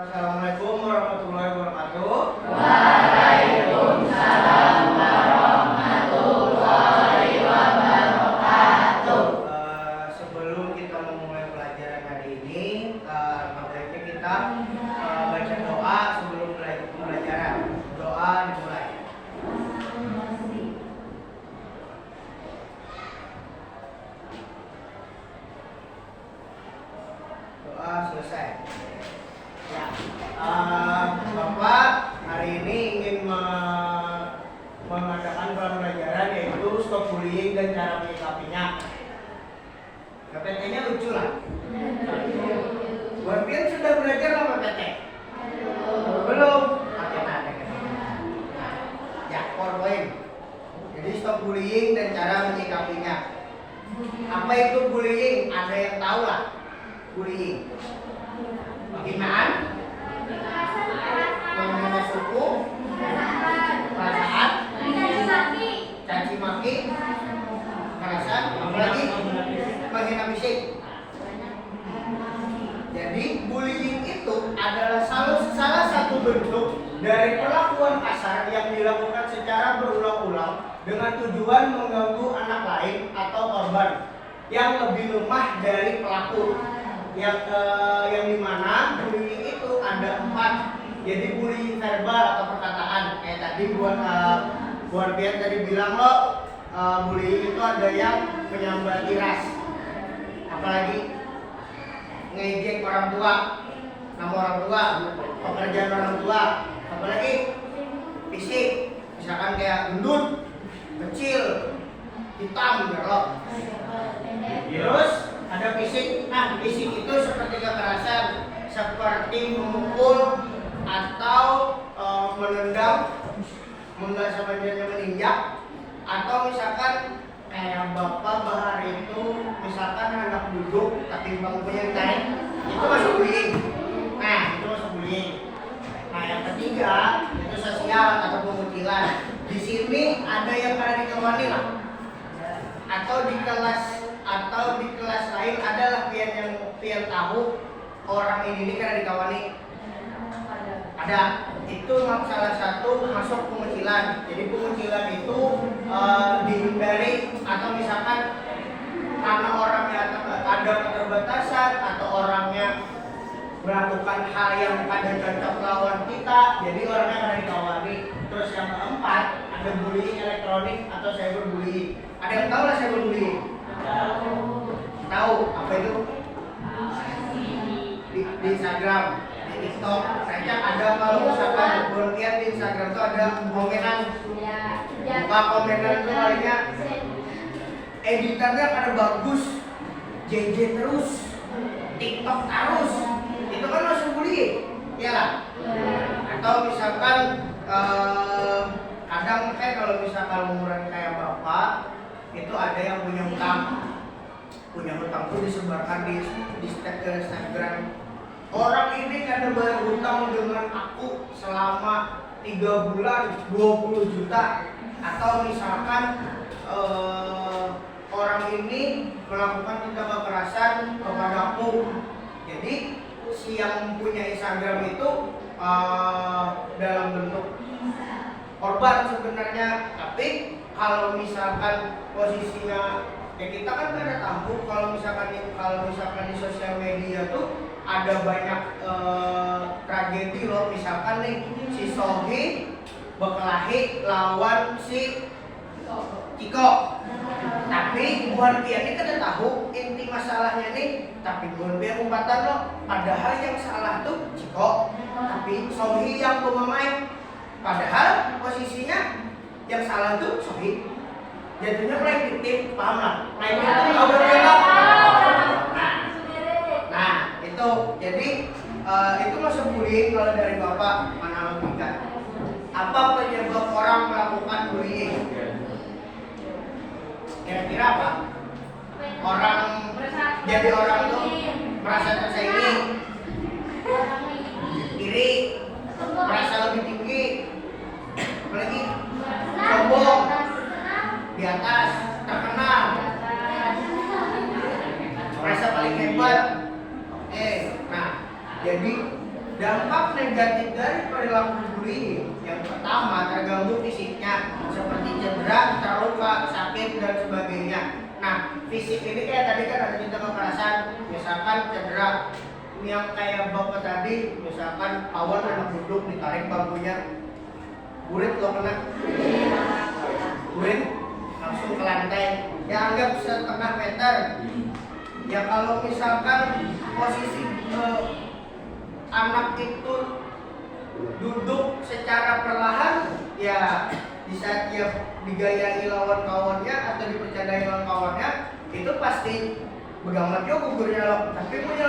Assalamualaikum warahmatullahi wabarakatuh. Waalaikumsalam warahmatullahi wabarakatuh. Sebelum kita memulai pelajaran hari ini, baiknya kita baca doa sebelum mulai pembelajaran. Doa dimulai. Doa selesai. Ya, Bapak hari ini ingin mengadakan pembelajaran yaitu stop bullying dan cara menyikapinya. PPT-nya lucu lah. Bagian sudah belajar apa PPT? Belum. Ya, poin. Jadi stop bullying dan cara menyikapinya. Apa itu bullying? Ada yang tahu lah? Bullying. Penghinaan, menghina suku, perasaan, caci maki, kekerasan, apalagi menghina fisik. Jadi bullying itu adalah salah satu bentuk dari perlakuan kasar yang dilakukan secara berulang-ulang dengan tujuan mengganggu anak lain atau korban yang lebih lemah dari pelaku. Yang dimana bullying itu ada 4. Jadi bullying verbal atau perkataan. Kayak tadi buat Pian tadi bilang lo bullying itu ada yang menyambar ras, apalagi ngejek orang tua, nama orang tua, pekerjaan orang tua, apalagi fisik, misalkan kayak gendut, kecil, hitam, belok. Terus ada fisik. Nah, fisik itu seperti kekerasan, seperti memukul atau menendang, meninjak, atau misalkan kayak bapak bahar itu, misalkan anak duduk tapi bangkunya naik, itu masuk bullying. Nah, itu masuk bullying. Nah, yang ketiga itu sosial atau pengutilan. Di sini ada yang ada di kawani lah, atau di kelas lain adalah pian tahu orang ini karena dikawani. Ada. Itu salah satu masuk pengucilan. Jadi pengucilan itu dihindari, atau misalkan karena orangnya ada keterbatasan atau orangnya melakukan hal yang kadang cocok lawan kita, jadi orangnya akan dikawani. Terus yang keempat ada bullying elektronik atau cyberbullying. Ada yang tahu lah cyberbullying? Tahu apa itu? Di Instagram, di TikTok saja ada. Kalau misalkan lihat di Instagram itu ada komenan, buka komenan itu kalinya editannya pada bagus, JJ terus, TikTok terus, itu kan masuk bullying, ya lah. Atau misalkan kadang kalau misalkan umuran kayak bapak itu ada yang punya hutang tuh disebarkan di Instagram. Orang ini karena bayar hutang dengan aku selama 3 bulan 20 juta. Atau misalkan orang ini melakukan tindak kekerasan kepadaku. Jadi si yang punya Instagram itu dalam bentuk korban sebenarnya. Tapi kalau misalkan posisinya kita kan kada tahu kalau misalkan di sosial media tuh ada banyak tragedi loh. Misalkan nih si Sohi berkelahi lawan si Ciko, tapi bukan dia ini kada tahu inti masalahnya nih, tapi bukan dia umpatan loh. Padahal yang salah tuh Ciko, tapi Sohi yang pemain. Padahal posisinya yang salah tuh Sohi. Jadinya play victim, paham lah? Play victim nggak berbeda. Nah itu, jadi itu masuk bullying kalau dari bapak analogikan. Apa penyebab orang melakukan bullying? Kira-kira apa? Orang jadi orang tuh merasa tersaingi, iri, merasa lebih tinggi, apalagi sombong, di atas, terkenal, merasa paling hebat. Nah, jadi Dampak negatif dari perilaku bullying yang pertama terganggu fisiknya seperti cedera, terluka, sakit dan sebagainya. Nah, fisik ini kayak tadi kan ada tindak kekerasan, misalkan cedera yang kayak bapak tadi, misalkan awan anak duduk ditarik bangkunya, burit lo kena, burit langsung ke lantai, ya anggap setengah meter. Ya kalau misalkan posisi anak itu duduk secara perlahan, ya di saat dia digayai lawan kawannya atau dipercayai lawan kawannya, itu pasti begamat juga gugurnya lo. Tapi punya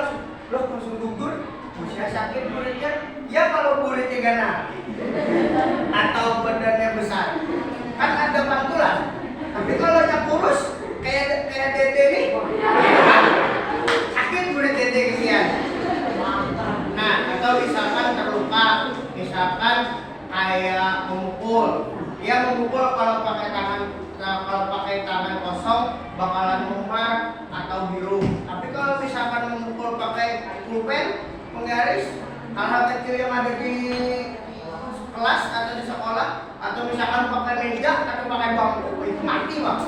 langsung gugur, usia sakit muridnya. Ya kalau muridnya gana atau badannya besar, kan ada pantulan. Tapi kalau yang kurus kayak dede nih, sakit murid dede kesian. Nah, atau misalkan terluka, misalkan kayak memukul. Dia memukul kalau pakai tangan kosong bakalan memar atau biru. Tapi kalau misalkan memukul pakai pulpen, penggaris, hal-hal kecil yang ada di kelas atau di sekolah, atau misalkan pakai meja atau pakai bangku, itu mati bang.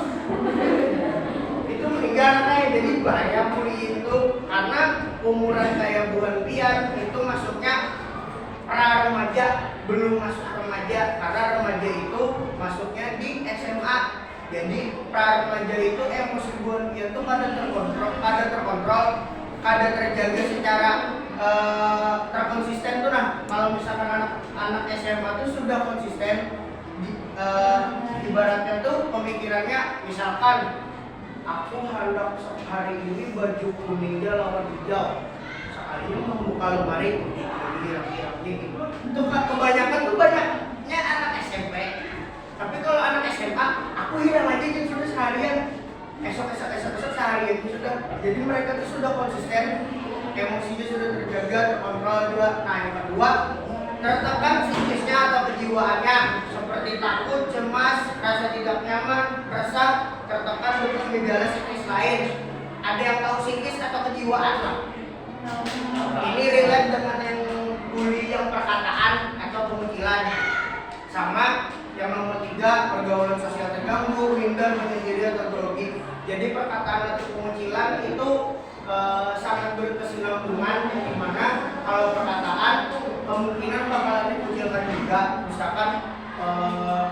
Itu meninggal kayak. Jadi bahaya bullying itu karena umuran kayak bulan pian itu masuknya pra remaja, belum masuk remaja, karena remaja itu masuknya di SMA. Jadi pra remaja itu emosi bulan pian itu terkontrol, kada terjaga secara terkonsisten tuh. Nah, kalau misalkan anak SMA itu sudah konsisten, ibaratnya tuh pemikirannya, misalkan aku hendak hari ini baju kuningnya lawan hijau, sekalinya membuka lemari rapi-rapi gitu. Itu kebanyakan tuh banyaknya anak SMP. Tapi kalau anak SMA, aku hilang aja jadi sudah seharian, esok seharian itu sudah. Jadi mereka tuh sudah konsisten, emosinya sudah terjaga, terkontrol juga. Nah, yang kedua, tertekan psikisnya atau kejiwaannya seperti takut, cemas, rasa tidak nyaman, resah, tertekan dengan gejala psikis lain. Ada yang tahu psikis atau kejiwaan lah? Ini relate dengan yang bully yang perkataan atau pengucilan. Sama yang nomor 3, pergaulan sosial terganggu, minder, menyendiri atau grogi. Jadi perkataan atau pengucilan itu sangat berkesinambungan, yang dimana kalau perkataan kemungkinan bakalan dikucilkan juga. Misalkan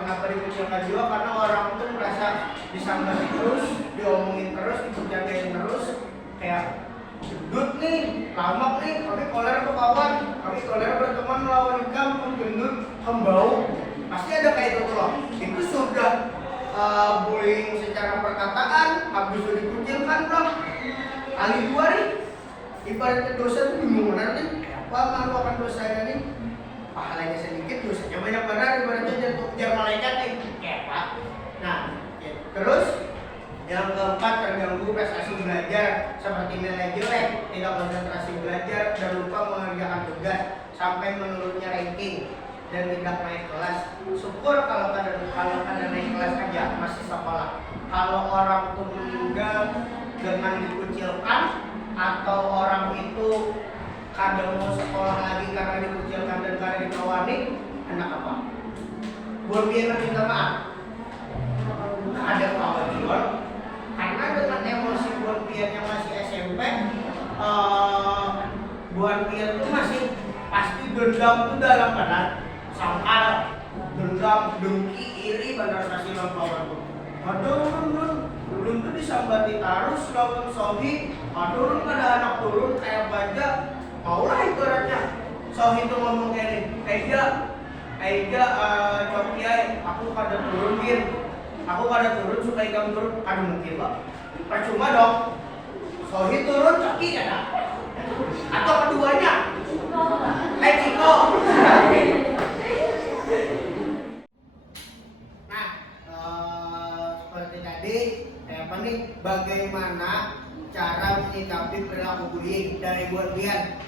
kenapa dikucilkan juga, karena orang itu merasa disambati terus, diomongin terus, diperjagain terus, kayak gendut nih, lamak nih, kami koler kawan, kami koler berteman melawan kampung gendut, kembau, pasti ada kayak itu loh. Itu sudah bullying secara perkataan, habis itu dikucilkan loh. Kali 2 nih, ibaratnya dosa itu bingung benar nih, apa melakukan dosanya nih, pahalanya sedikit, dosanya banyak benar, ibaratnya jar malaikat nih, kayak apa? Nah, ya. Terus yang keempat, terganggu prestasi belajar seperti nilai jelek, tidak konsentrasi belajar, dan lupa mengerjakan tugas sampai menurunnya ranking dan tidak naik kelas. Syukur kalau kada naik kelas aja masih sekolah. Kalau orang tuh meninggal dengan dikucilkan, atau orang itu kadang mau sekolah lagi karena dikucilkan dan karena ditawani, anak apa? Buat dia minta maaf. Ada kawan juga. Karena dengan emosi buat pian yang masih SMP, buat pian itu masih pasti dendam itu dalam benar, sangkal, dendam, dengki, iri, benar kasih lawan tuh. Aduh, belum tuh disambati terus lawan Sohi. Aduh, ada anak turun kayak baja, maulah ibaratnya. Sohi tuh ngomong kayak ini, Aida, Cokiai, aku kada turunin. Aku kada turun supaya kamu turun, kada mungkin pak. Percuma dong. Sohi turun, Coki kada. Atau keduanya. Ciko. Nah, seperti tadi, apa nih? Bagaimana cara menyikapi perilaku bullying dari buat Bian?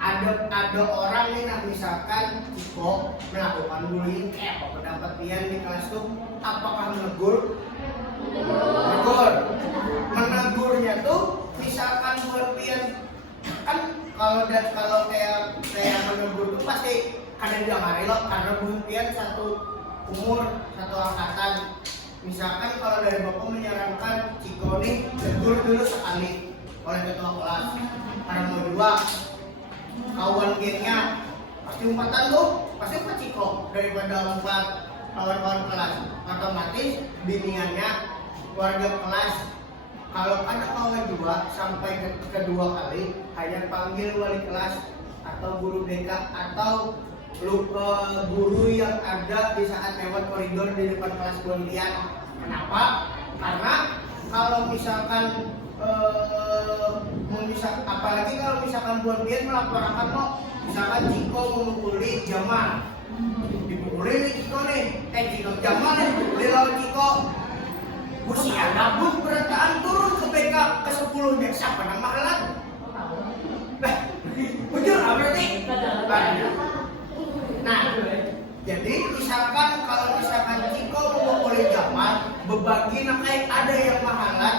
Ada orang nih, nah misalkan Ciko melakukan bullying, apa pendapat Bian di kelas tuh? Apakah menegur? Menegurnya tuh misalkan buat Bian kan kalau kayak kalian jangan relok karena mungkin satu umur, satu angkatan. Misalkan kalau dari Bapak menyarankan Ciko nih tegur dulu sekali oleh ketua kelas karena mau dua kawan gengnya pasti umpatan tuh, pasti umpat Ciko daripada umpat kawan-kawan kelas. Otomatis bimbingannya keluarga kelas. Kalau ada kawan dua sampai kedua kali hanya panggil wali kelas atau guru BK atau guru yang ada di saat lewat koridor di depan kelas Bontian. Kenapa? Karena kalau misalkan apalagi kalau misalkan Bontian melaporkan lo, misalkan Ciko memukuli Jamal, dipukuli nih Ciko nih, Ciko Jamal nih dipukuli lawan Ciko, usia gabung berantakan turun ke BK ke 10 nya siapa nama halat? Bujur berarti? Nah, jadi misalkan kalau misalkan Ciko memukuli Jamal, berbagi namanya ada yang mahalat,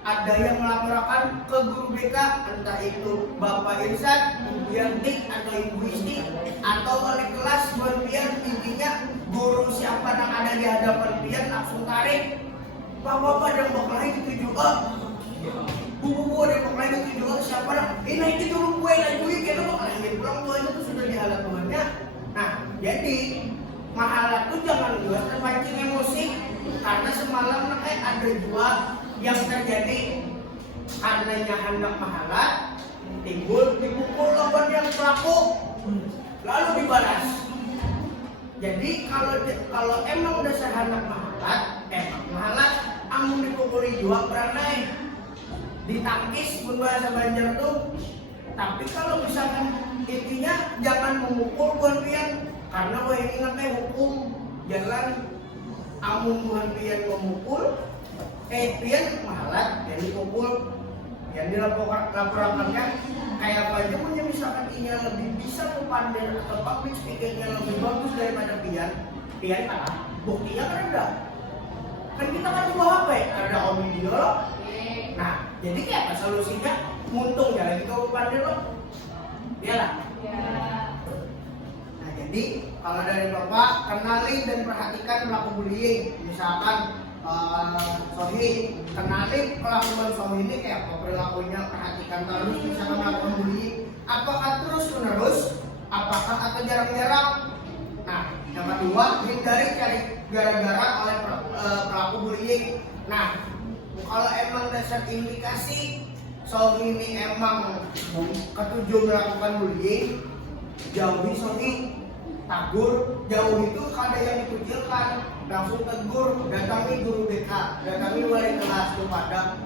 ada yang melaporkan ke guru BK, entah itu Bapak Irsan, Ibu Yanti, atau Ibu Isti, atau wali kelas Pian, intinya guru siapa yang ada di hadapan Pian langsung tarik. Bapak dan Bapak lain itu juga, bu dan Bapak lain itu juga siapa yang ini itu lu gue lagi kita Bapak lain pulang tuanya itu sudah di halat tuannya. Nah, jadi mahalat tuh jangan juga terpancing emosi karena semalam kayak ada dua yang terjadi karenanya hendak mahalat timbul dipukul lawan yang pelaku lalu dibalas. Jadi kalau emang dasar hendak mahalat amun dipukuli dua beranai ditangkis pun bahasa Banjar tuh. Tapi kalau misalkan intinya jangan memukul Pian karena ini namanya hukum jalan amun Pian memukul Pian mahalat jadi pukul yang dilaporkannya kayak apa aja punya misalkan ini lebih bisa pandai atau public speakingnya lebih bagus daripada Pian kalah buktinya kan ada kan kita kan coba HP ada om video. Nah jadi kayak apa solusinya muntung ya lagi kau pandai lo iyalah. Nah jadi kalau dari Bapak kenali dan perhatikan pelaku bullying. Misalkan Sohi kenali pelakuan Sohi ini kayak apa perilakunya, perhatikan terus misalkan melakukan bullying apakah terus menerus apakah atau jarang-jarang. Nah yang kedua hindari cari gara-gara oleh pelaku bullying. Nah kalau emang dasar indikasi Sohi ini emang ketujuh melakukan bullying, jauhi Sohi, tagur, jauh itu ada yang dikucilkan, langsung tegur, datangi guru BK, datangi wali kelas kepada.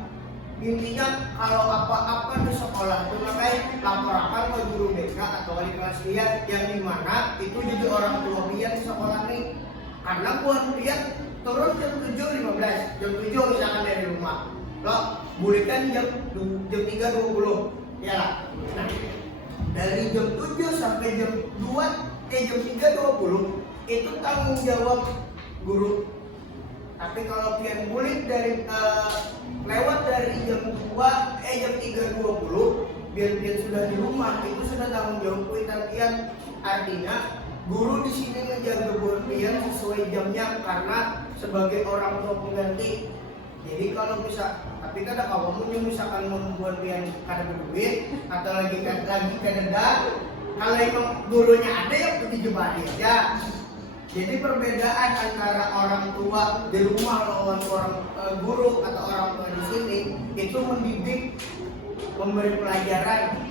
Intinya kalau apa-apa di sekolah itu makanya laporkan ke guru BK atau wali kelas dia yang dimana itu jadi orang tua dia di sekolah nih. Karena buat dia turun jam 7.15, jam 7 misalkan dari rumah. Lo bulikan jam 3.20 ya lah. Nah, dari jam 7 sampai jam 3.20 itu tanggung jawab guru. Tapi kalau Pian bulik dari lewat dari jam 3.20 biar Pian sudah di rumah itu sudah tanggung jawab kuitan Pian. Artinya guru di sini ngejaga buat Pian sesuai jamnya karena sebagai orang tua pengganti. Jadi kalau bisa, tapi kadang kamu misalkan membuat Pian kada berduit atau lagi kadeda, kalau emang gurunya ada ya pergi jebari aja. Jadi perbedaan antara orang tua di rumah lawan orang guru atau orang tua di sini itu mendidik, memberi pelajaran.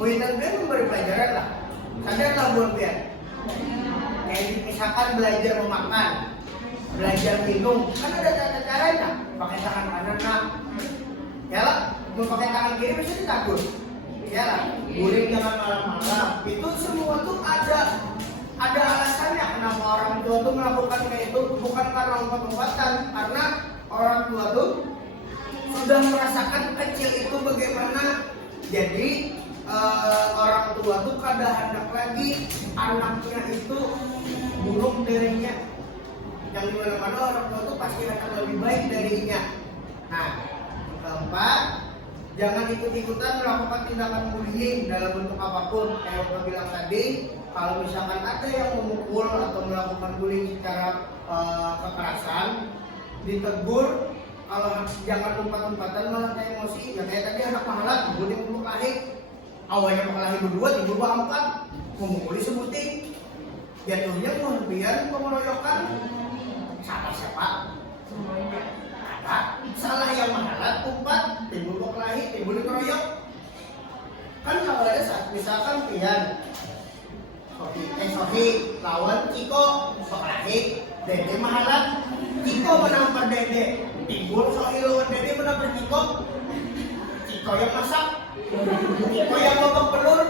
Kuitan Pian memberi pelajaran lah. Sadar tak buat Pian? Kayak misalkan belajar memakan, belajar minum, kan ada tata caranya. Pakai tangan kanan nak, ya lah. Mau pakai tangan kiri bisa ditakur, ya lah. Guling jangan malam-malam. Itu semua tuh ada alasannya kenapa orang tua tuh melakukan kayak itu, bukan karena obat-obatan, karena orang tua tuh sudah merasakan kecil itu bagaimana. Jadi orang tua tuh kada hendak lagi anaknya itu buruk darinya. Yang dimana-mana orang tua tuh pasti akan lebih baik darinya. Nah, keempat, jangan ikut-ikutan melakukan tindakan bullying dalam bentuk apapun. Kayak Bapak bilang tadi, kalau misalkan ada yang memukul atau melakukan bullying secara kekerasan, ditegur. Kalau jangan umpat-umpatan malah kayak emosi, ya kayak tadi anak mahalat bullying untuk lahir. Awalnya berkelahi berdua, tiba-tiba empat memukuli sebuting. Jatuhnya kemudian pengeroyokan siapa? Ada salah yang mahalat, umpat, timbul berkelahi, timbul dikeroyok. Kan kalau ada saat misalkan Pian Sohi lawan Ciko berkelahi, Dede mahalat, Ciko menampar Dede, timbul Sohi lawan Dede menampar Ciko. Ciko yang masak, Ciko yang babak belur.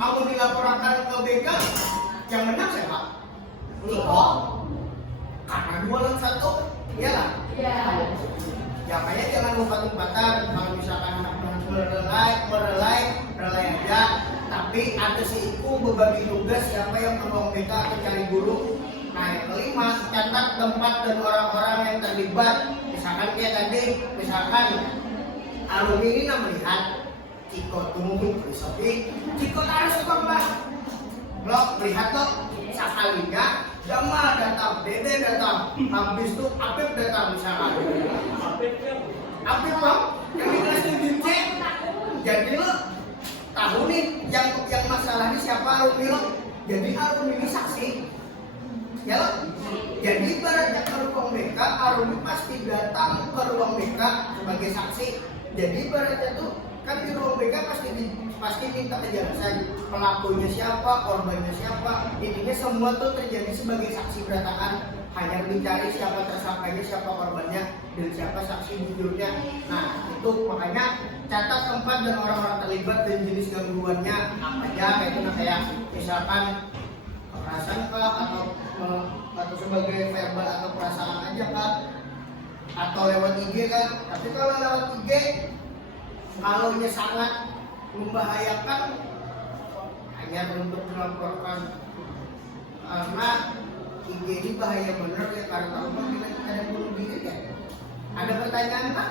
Kamu dilaporkan ke BK, yang menang siapa? Ciko. Karena 2 lawan 1, iyalah. Iya. Ya makanya jangan umpat-umpatan. Kalau misalkan anak relay aja. Tapi ada si Iku berbagi tugas siapa yang ke ruang BK atau cari guru. Nah yang kelima, catat tempat dan orang-orang yang terlibat. Misalkan kayak tadi, misalkan alumni melihat Ciko tunggu Sofi, Ciko harus tukang blok melihat tuh sekalinya Jamal datang, Dede datang, habis itu Apip datang misalkan. Apip bang, yang di kelas 7C. Jadi lo tahu nih yang masalah ini siapa alumni lo? Jadi alumni ini saksi. Ya lo? Jadi ibaratnya ke ruang BK, alumni pasti datang ke ruang BK sebagai saksi. Jadi ibaratnya tuh kan di ruang BK pasti minta kejelasan pelakunya siapa, korbannya siapa. Intinya semua tuh terjadi sebagai saksi beratakan, hanya mencari siapa tersangkanya, siapa korbannya, dan siapa saksi jujurnya. Nah itu makanya catat tempat dan orang-orang terlibat dan jenis gangguannya apa aja, kayak misalkan kekerasan kah atau sebagai verbal atau perasaan aja kah, atau lewat IG kan. Tapi kalau lewat IG kalau nya sangat membahayakan, hanya untuk melaporkan, karena IG ini bahaya bener ya, karena kalau kita ada bunuh diri ya. Ada pertanyaan Pak?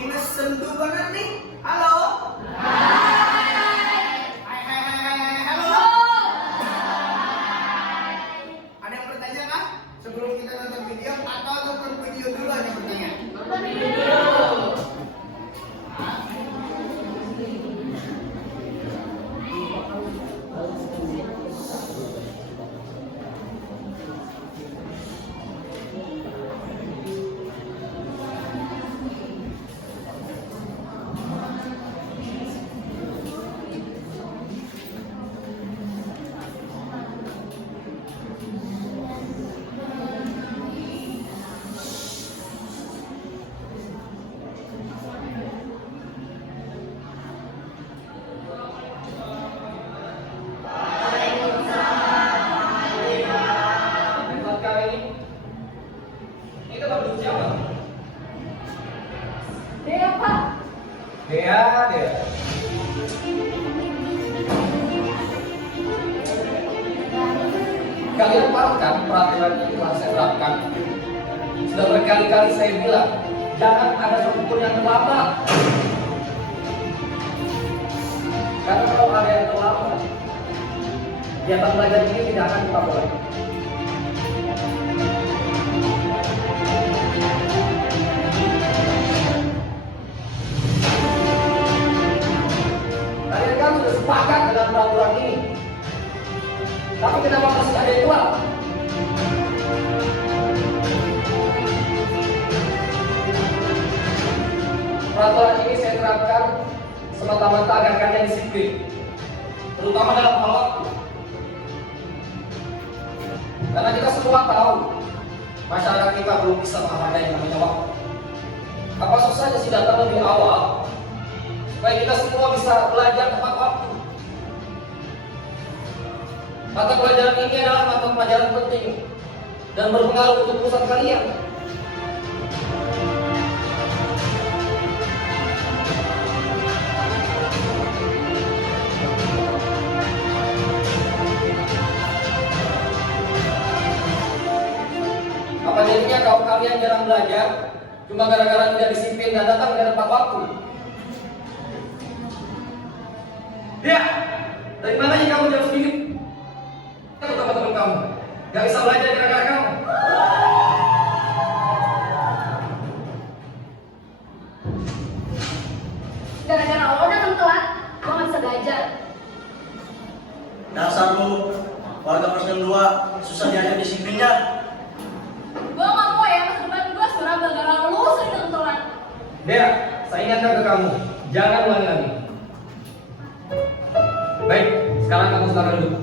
Ines sentuh bener nih. Halo. Hai. Halo. Ada yang bertanya kah? Sebelum kita nonton video atau nonton video dulu ada pertanyaan? Nonton video dulu. Dea. Kalian paham kan peraturan ini telah saya terapkan? Sudah berkali-kali saya bilang, jangan ada satupun yang terlambat. Karena kalau ada yang terlambat, kegiatan belajar ini tidak akan kita mulai. Kalian kan sudah sepakat dengan peraturan ini. Tapi kenapa masih ada yang keluar? Peraturan ini saya terapkan semata-mata agar kalian disiplin, terutama dalam hal waktu. Karena kita semua tahu masyarakat kita belum bisa menghargai yang namanya waktu. Apa susahnya sih datang lebih awal supaya kita semua bisa belajar tepat waktu. Mata pelajaran ini adalah mata pelajaran penting dan berpengaruh untuk urusan kalian. Apa jadinya kalau kalian jarang belajar cuma gara-gara tidak disiplin dan datang pada tepat waktu? Ya. Dari mana kamu jam segini? Atau teman-teman kamu? Gak bisa belajar gara-gara kamu. Gara-gara lo datang telat, gue gak bisa belajar. Dasar lu, warga plus 62, susah diajar disiplinnya. Gue gak mau ya masa depan gue suram gara-gara lo sering datang telat. Dea, saya ingatkan ke kamu, jangan ulangi lagi. Baik, sekarang kamu silakan duduk.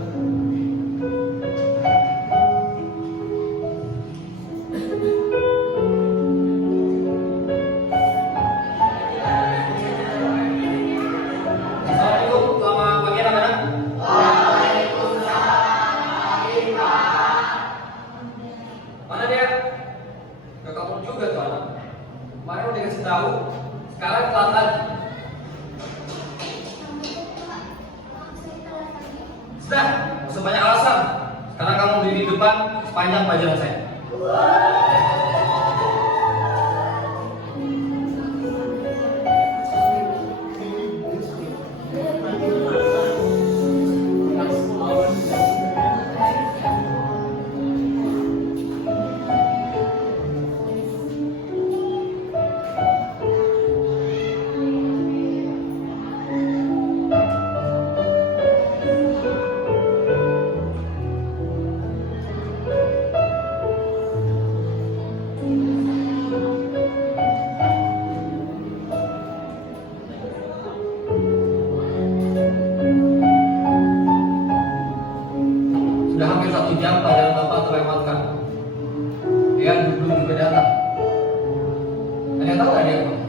Assalamualaikum, selamat pagi anak-anak. Mana dia? Gak kamu juga tuh anak. Kemarin udah dikasih tahu, sekarang telat lagi. Sudah, gak usah banyak alasan. Sekarang kamu berdiri di depan sepanjang pelajaran saya. Sudah hampir 1 jam pelajaran Bapak terlewatkan. Dia belum juga datang. Ada yang tahu nggak dia kemana?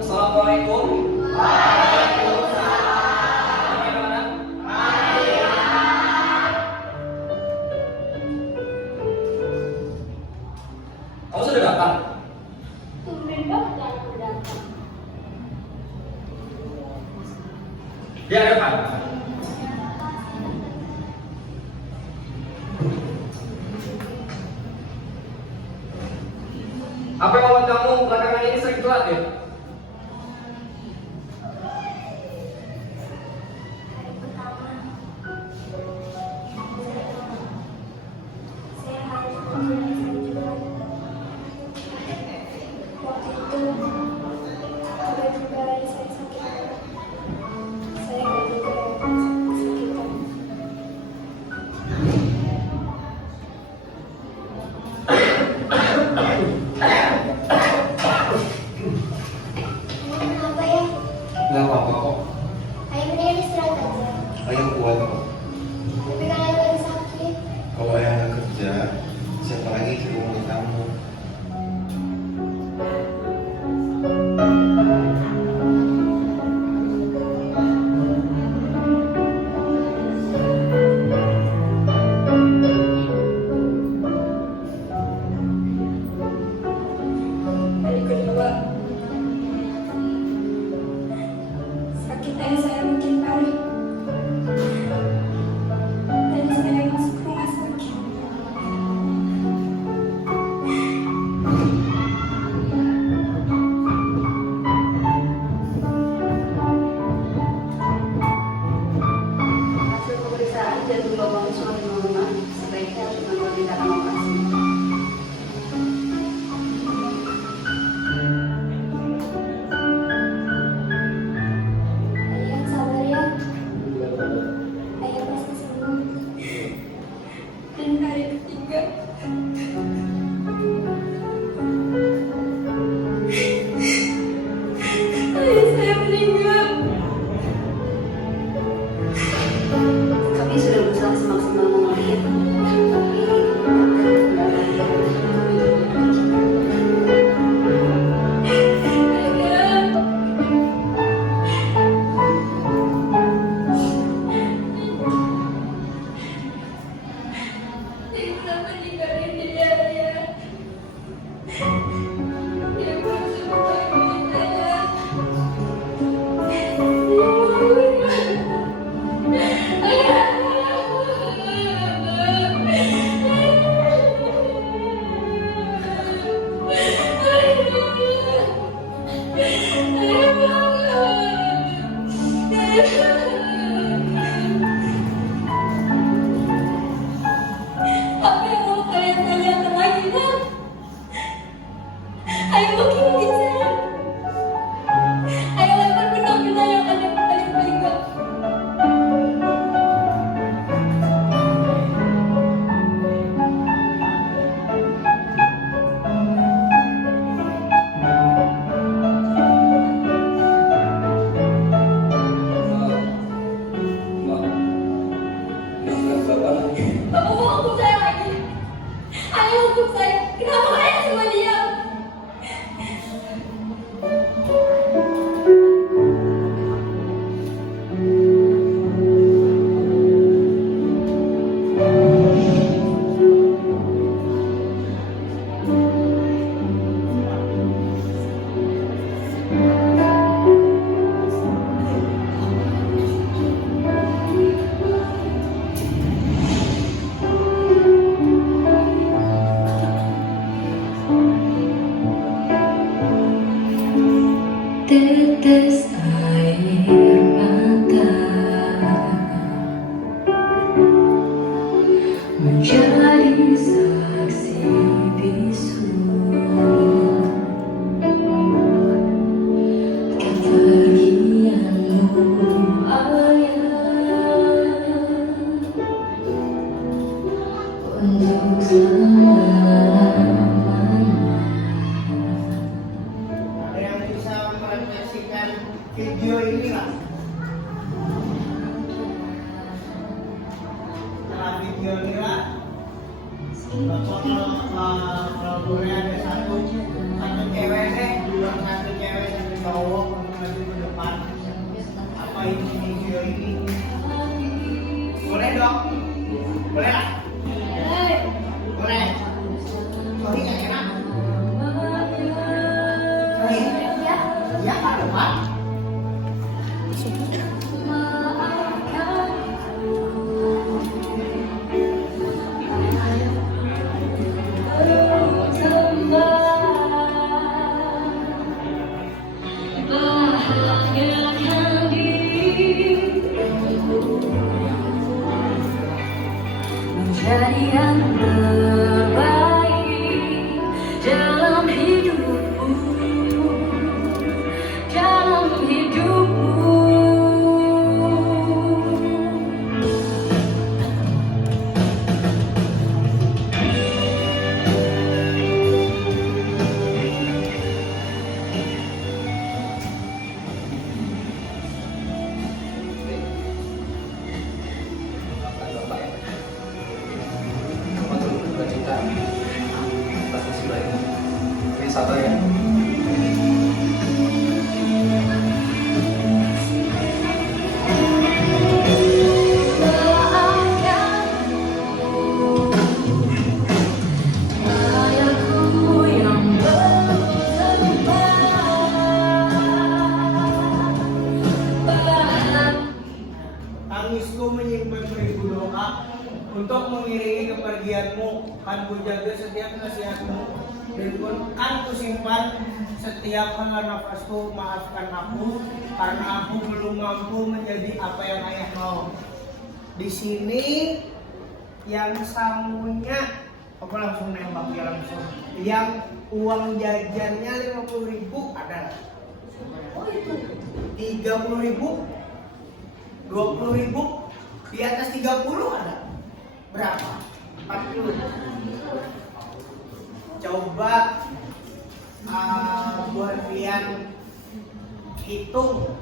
Assalamualaikum. Waalaikumsalam. Kamu sudah datang? Tumben banget kan aku datang. Di hadapan. Apa yang membuat kamu belakangan ini sering telat ya? Hari pertama, saya harus menjalani sanjuran. Waktu itu, tiba-tiba saya sakit. Saya gak juga kesakitan. Kenapa ya? Gak apa-apa kok, Ayo mendingan istirahat aja. ayah kuat kok. Tapi kan ayah lagi sakit. Kalau ayah nggak kerja, siapa lagi yang ngurus kamu? Hari kedua, sakit ayah saya makin parah. Dan saya masuk rumah sakit. Hasil pemeriksaan jantung lubang semakin melemah, sebaiknya harus mengalami tindakan operasi. Ayah sabar ya. Ayah pasti sembuh. Dan hari ketiga, ayah saya meninggal. Kami sudah berusaha semaksimal mungkin, tapi Bapak mau hukum saya lagi. Ayo hukum saya. Kenapa kalian semua diam? Tetes air mata menjadi saksi bisu kepergianmu ayah untuk selamanya. Ada yang bisa merefleksikan video ini lah. Setelah video ini lah, Bapak kalau boleh ada satu cewek deh, satu cewek satu cowok untuk maju ke depan. Apa ini video ini? Boleh dong? Boleh lah? Boleh. Sorry nggak enak. Sorry. Ya Pak depan. Bahagiakan dirimu menjadi yang terbaik dalam hidupmu, dalam hidupmu. Maafkan Bapak ya. Bapak turut berduka cita atas musibah ini. Tapi sabar ya. Ayahku yang bertempat. Tangisku menyimpan beribu doa untuk mengiringi kepergianmu. Kan ku jaga setiap nasihatmu dan kan ku simpan setiap hela nafasku. Maafkan aku karena aku belum mampu menjadi apa yang ayah mau. Di sini yang sangunya aku langsung nembak dia langsung. Yang uang jajannya 50.000 ada. Oh itu 30.000, 20.000, di atas 30 ada. Berapa? 40. Coba buat Rian hitung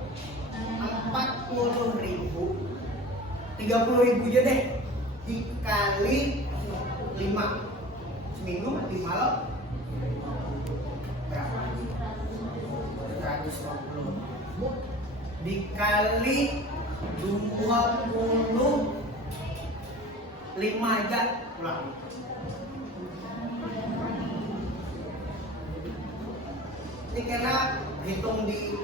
40.000, 30.000 aja deh, dikali 5 seminggu 5 malam berapa? 120 dikali 25 aja pulang. Ini karena hitung di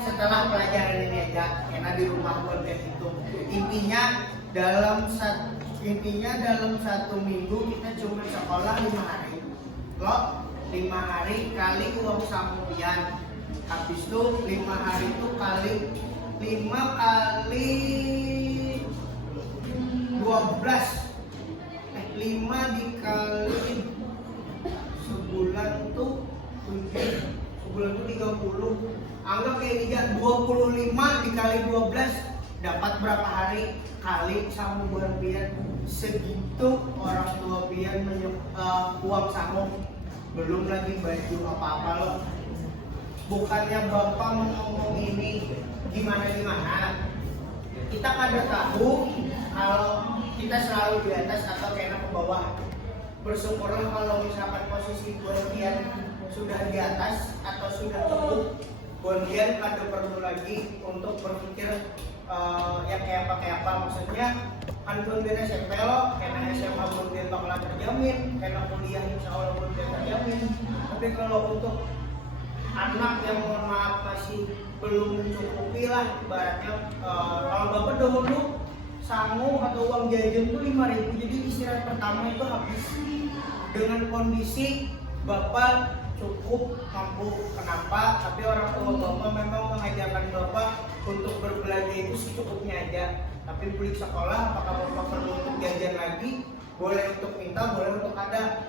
setelah pelajaran ini aja, karena di rumah buat hitung. Intinya dalam satu minggu kita cuma sekolah 5 hari. Loh, 5 hari kali uang sampian. Habis itu 5 hari itu kali 5 kali 12. 5 dikali sebulan tuh 30. Anggap kayak 25 dikali 12 dapat berapa hari kali sama bulan pian. Segitu orang tua pian uang saku, belum lagi baju apa-apa loh. Bukannya bapak mau ngomong ini gimana, kita kada tahu kalau kita kita selalu di atas atau kena ke bawah. Bersyukurlah kalau misalkan posisi Bontian sudah di atas atau sudah cukup, Bontian kada perlu lagi untuk berpikir yang kayak apa, maksudnya kan Bontian SMP lo, karena SMA Bontian bakalan terjamin, karena kuliah insya Allah Bontian terjamin. Tapi kalau untuk anak yang mohon maaf masih belum mencukupi lah, ibaratnya kalau bapak dahulu sangu atau uang jajan itu 5.000, jadi istirahat pertama itu habis. Dengan kondisi bapak cukup mampu, kenapa? Tapi orang tua bapak memang mengajarkan bapak untuk berbelanja itu secukupnya aja. Tapi beli sekolah, apakah bapak perlu untuk jajan lagi? Boleh untuk minta, boleh untuk ada.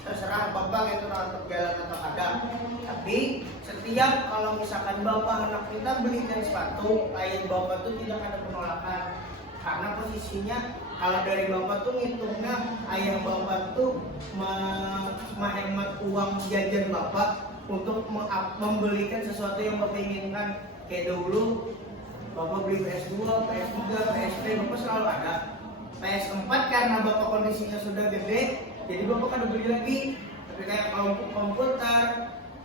Terserah bapak itu untuk jalan atau ada. Tapi setiap kalau misalkan bapak anak kita belikan sepatu, ayah bapak tuh tidak ada penolakan. Karena posisinya kalau dari bapak tuh ngitungnya ayah bapak tuh menghemat uang jajan bapak untuk membelikan sesuatu yang bapak inginkan. Kayak dulu bapak beli PS2, PS3, PSP, bapak selalu ada. PS4 karena bapak kondisinya sudah gede, jadi bapak kan beli lagi. Tapi kayak komputer,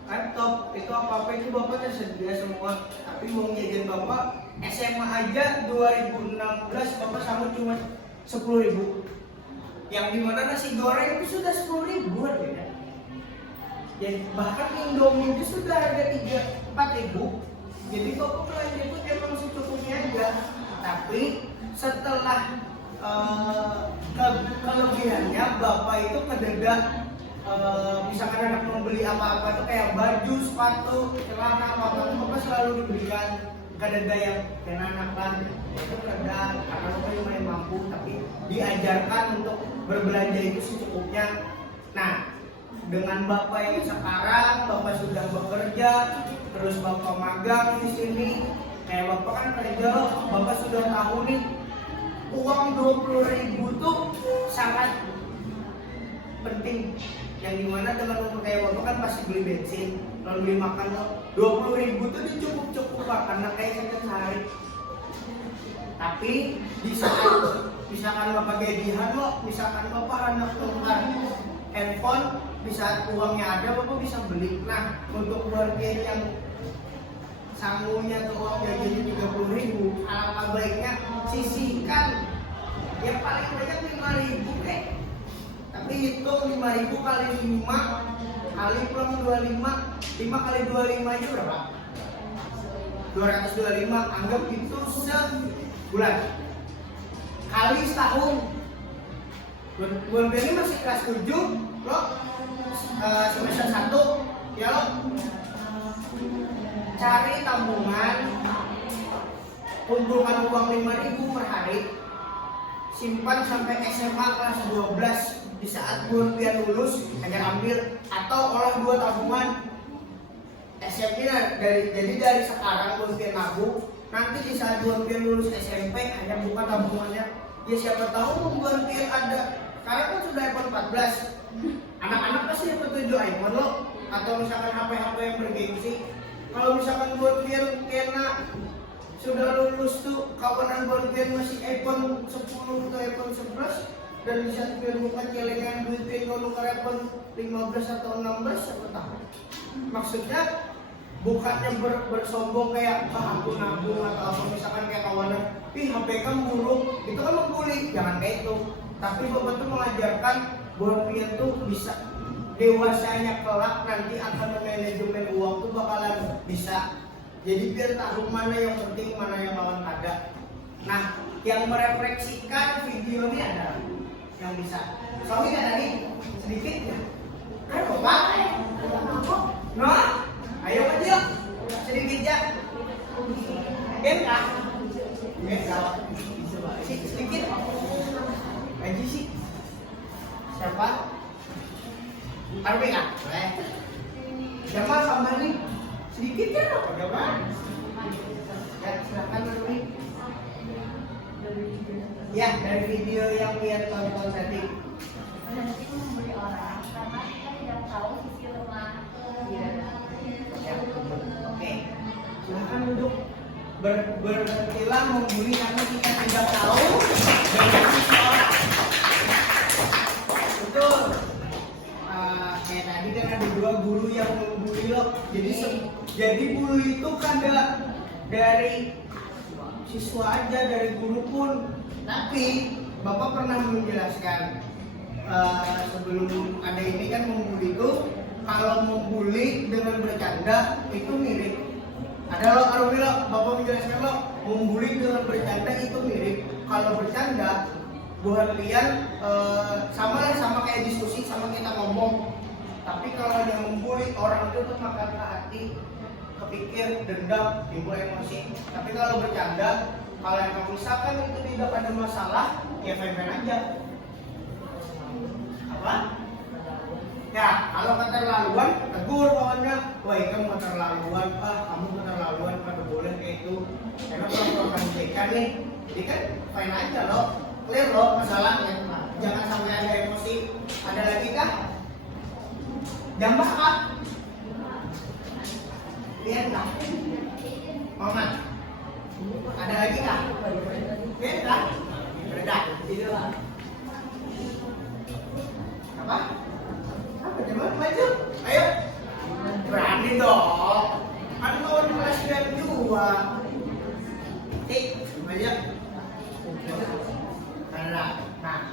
laptop, itu apa-apa itu bapak tersedia semua. Tapi uang jajan bapak SMA aja 2016 bapak sanggup cuma 10.000. Yang dimana nasi goreng itu sudah 10.000 beda. Jadi bahkan Indomie itu sudah harga 3-4.000. Jadi bapak belanja itu emang secukupnya aja. Tapi setelah kelebihannya bapak itu mendadak misalkan anak mau beli apa-apa itu kayak baju, sepatu, celana, apa-apa itu bapak selalu diberikan. Kadang yang kenakan itu kadang karena bapak lumayan mampu, tapi diajarkan untuk berbelanja itu secukupnya. Nah, dengan bapak yang sekarang bapak sudah bekerja, terus bapak magang di sini, kayak bapak kan kerja loh, bapak sudah tahu nih uang 20.000 tuh sangat penting. Yang dimana dengan umur kayak bapak kan pasti beli bensin, kalau beli makan lo 20.000 tuh cukup karena kayak kita sehari. Tapi di saat misalkan bapak gajian lo, misalkan bapak anak tukar handphone, di saat uangnya ada bapak bisa beli. Nah, untuk keluarga yang sangunya tuh uang gajinya 30.000, alangkah baiknya sisihkan yang paling banyak 5.000 deh. Tapi hitung 5.000 kali 5 kali plus 25, 5 kali 25 itu berapa? 225, anggap itu sebulan kali setahun. Bulan ini masih kelas 7 lo semester 1 ya lo cari tabungan, kumpulkan uang 5.000 per hari, simpan sampai SMA kelas 12. Di saat Bontian lulus hanya ambil atau olah 2 tabungan SMP. Jadi dari sekarang Bontian nabung, nanti di saat Bontian lulus SMP hanya buka tabungannya. Ya siapa tahu Bontian ada, sekarang kan sudah iPhone 14, anak-anak pasti dapat 7 iPhone lo, atau misalkan HP-HP yang bergengsi. Kalau misalkan Bontian kena sudah lulus tuh kawanan Bontian masih iPhone 10 atau iPhone 11, dan bisa dibuka celengan duitnya kalau ke iPhone 15 atau 16, siapa tahu. Maksudnya bukannya bersombong kayak aku nabung atau apa, misalkan kayak kawanan HP kamu buruk, itu kan membuli, jangan kayak itu. Tapi bapak tuh mengajarkan Bontian tuh bisa dewasanya kelak nanti akan memanajemen uang tuh bakalan bisa. Jadi biar tahu mana yang penting, mana yang lawan kada. Nah, yang merefleksikan video ini ada yang bisa. Suami nggak tadi sedikit ya? Kan bapak? No? Ayo aja sedikit ya. Enggak? Enggak. Sedikit. Aja sih. Siapa? Arwin ah? Siapa sama nih? Sedikit ya? Siapa? Ya silakan Arwin. Ya, dari video yang lihat tonton tadi. Nanti memberi orang karena kita tidak tahu sisi lemah. Ya, oke. Silakan duduk. Berhentilah membuli karena kita tidak tahu dari sisi orang. Jadi bully itu kada dari siswa aja, dari guru pun. Tapi Bapak pernah menjelaskan sebelum ada ini kan membuli itu, kalau membuli dengan bercanda itu mirip. Ada lo, Bapak menjelaskan lo, membuli dengan bercanda itu mirip. Kalau bercanda buat kalian sama kayak diskusi, sama kita ngomong. Tapi kalau yang membuli orang itu tuh makan ke hati, kepikir, dendam, timbul emosi. Tapi kalau bercanda, kalau yang misalkan itu tidak ada masalah, ya fine-fine aja. Apa? Ya, kalau keterlaluan, tegur kawannya. Wah, kamu keterlaluan, kamu keterlaluan, kada boleh kayak itu. Karena kalau kan nih, jadi kan fine aja loh. Clear loh masalahnya. Nah, jangan sampai ada emosi. Ada lagi kah? Jambah kah? Lihat kah? Mama, ada lagi kah? Lihat kah? Beredak. Apa? Apa coba maju? Ayo. Berani dong. Kan lawan kelas dan dua. Maju. Nah,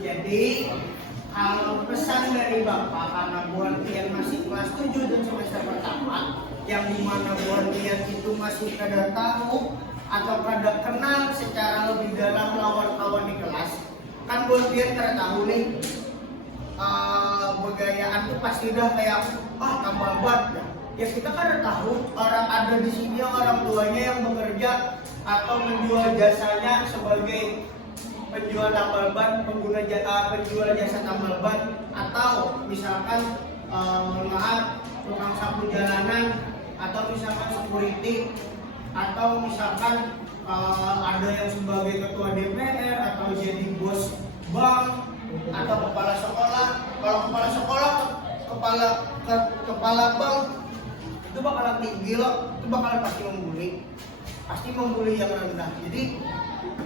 jadi kalau pesan dari Bapak karena buat kalian masih kelas 7 dan semester pertama, yang dimana buat kalian itu masih kada tahu atau kada kenal secara lebih dalam lawan kawan di kelas, kan buat kalian kada tahu nih begayaan tuh pasti udah kayak tambah banget ya. Ya kita kada tahu orang ada di sini orang tuanya yang bekerja atau menjual jasanya sebagai penjual tambal ban, penjual jasa tambal ban, atau misalkan tukang sapu jalanan, atau misalkan security, atau misalkan ada yang sebagai ketua DPR atau jadi bos bank atau kepala sekolah. Kalau kepala sekolah, kepala bank itu bakalan tinggi loh, itu bakalan pasti membuli yang rendah. Jadi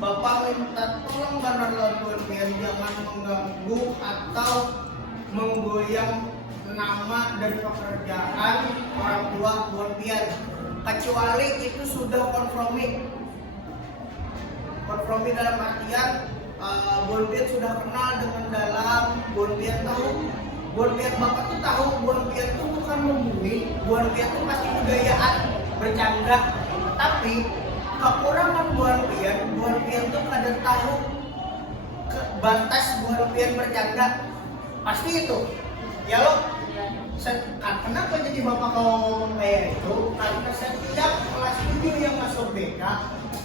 Bapak minta tolong karena lawan biar jangan mengganggu atau menggoyang nama dan pekerjaan orang tua buat biar, kecuali itu sudah kompromi dalam artian Bonpian sudah kenal dengan dalam, Bonpian tahu, Bonpian Bapak tuh tahu Bonpian tuh bukan membuli, Bonpian tuh pasti kegayaan bercanda, tapi kekurangan Bonpian tuh kada tahu batas Bonpian bercanda, pasti itu ya lo. Kenapa jadi Bapak kalau ngomong kayak itu? Karena setiap kelas 7 yang masuk BK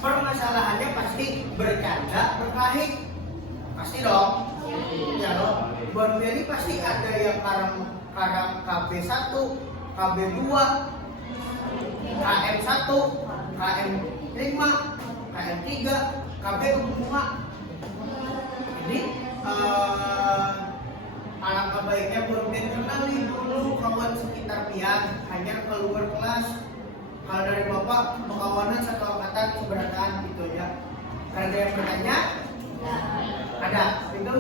permasalahannya pasti bercanda, berkelahi, pasti dong ya lo. Bonpian ini pasti ada yang karang KB1, KB2, KM1, KM5, KM3, KB bunga. Jadi alangkah baiknya Bonpian kenali dulu kawan sekitar pian, hanya keluar kelas. Kalau dari Bapak pekawanan satu angkatan seberatan gitu ya. Ada yang bertanya? Ada, itu?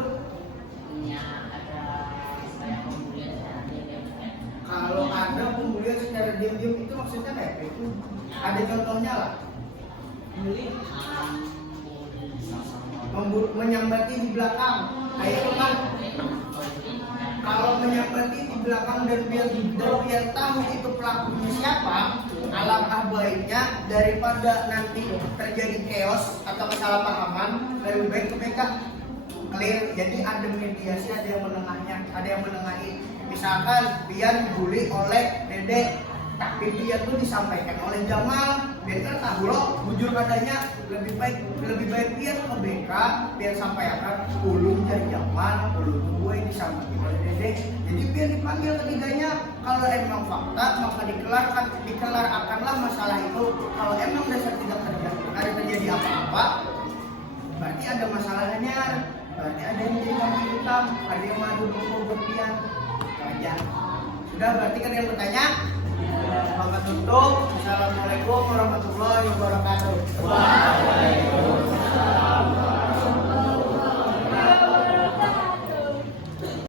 Kalau ada pembulian secara diam-diam itu maksudnya kayak itu? Ada contohnya lah. Menyambati di belakang, kayak kan? Kalau menyambati di belakang dan biar tahu itu pelakunya siapa, alangkah baiknya daripada nanti terjadi chaos atau kesalahpahaman, lebih baik ke BK clear. Jadi ada mediasi, ada yang menengahi. Misalkan Pian dibully oleh Dede, tapi dia tuh disampaikan oleh Jamal, biar kan tahu loh bujur katanya. Lebih baik Pian ke BK, biar sampaikan ulun dari Jamal, ulun gue disampaikan oleh Dede. Jadi Pian dipanggil ketiganya. Kalau emang fakta maka dikelarkanlah masalah itu. Kalau emang dasar tidak terjadi apa-apa, berarti ada masalahnya. Berarti ada yang jadi kambing hitam, ada yang maju buat Pian. Aja. Sudah, berarti kan yang bertanya? Selamat tutup. Assalamualaikum warahmatullahi wabarakatuh.